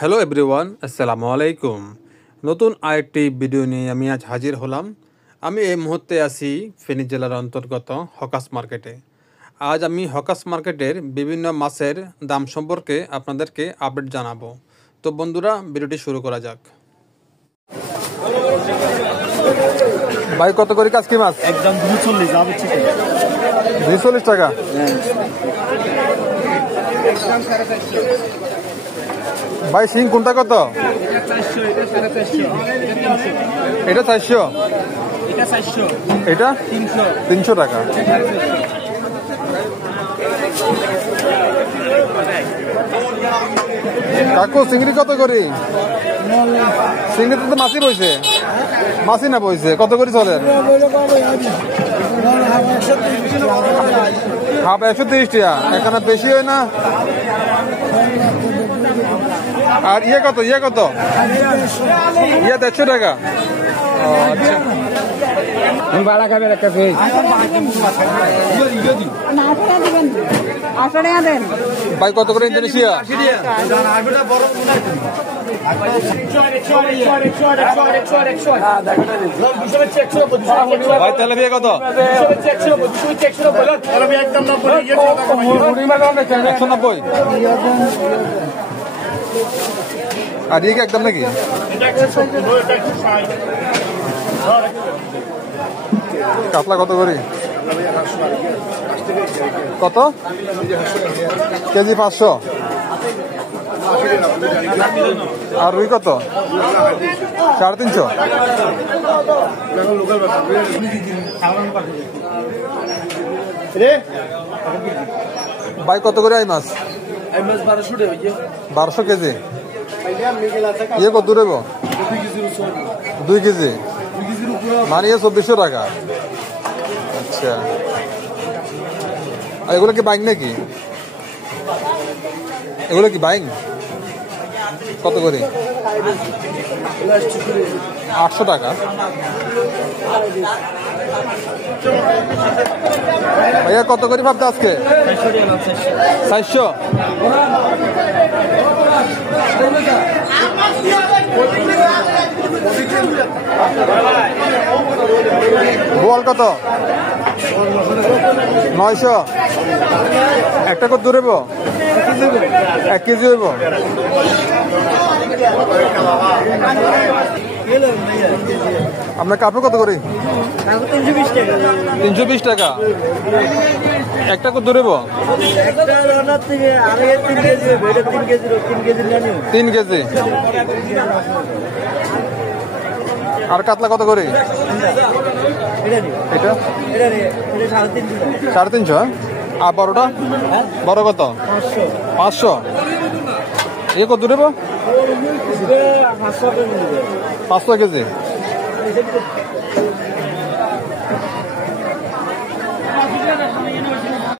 Hello everyone, আসসালামু আলাইকুম। নতুন আরেকটি ভিডিও নিয়ে আমি আজ হাজির হলাম। আমি এই মুহূর্তে আছি ফেনী জেলার অন্তর্গত হকাস মার্কেটে। আজ আমি হকাস মার্কেটের বিভিন্ন মাছের দাম সম্পর্কে আপনাদেরকে আপডেট জানাবো। তো বন্ধুরা, ভিডিওটি শুরু করা যাক। ভাই, কত করে কাজকি মাছ? একদম 240 টাকা। ভাই, শিং কোনটা কত? এটা 400, এটা 300 টাকা। কাকু, চিংড়ি কত করে? চিংড়িতে তো মাছই বইছে, মাছই না বইছে, কত করে চলে? হাফ 130 টাকা, এখানে বেশি হয় না? আর কত? ইয়ে 150 টাকা। ভাই, কত করে ইন্দোনেশিয়া? ভাই, তেলাপিয়া কত? 190। আর একদম নাকি? কাতলা কত করে? কত কেজি? 500। আর রুই কত? 350। ভাই, কত করে আই মাছ? 1200 কেজি। কত দেব? 2 কেজি, মানে 2400 টাকা। আচ্ছা, এগুলো কি বাইং নাকি? এগুলো কি বাইং? কত করে? 800 টাকা। ভাইয়া, কত করে ভাবতে আজকে? 400। বোয়াল কত? 900। একটা কত দূরে 1 কেজি হইব। আপনার কাপড় কত করে? 320 টাকা। একটা কত দূরে? 3 কেজি। আর কাতলা কত করে? এটা 350। আর বড়টা? বড় কত? 500। কত দূরে? 500 কেজি।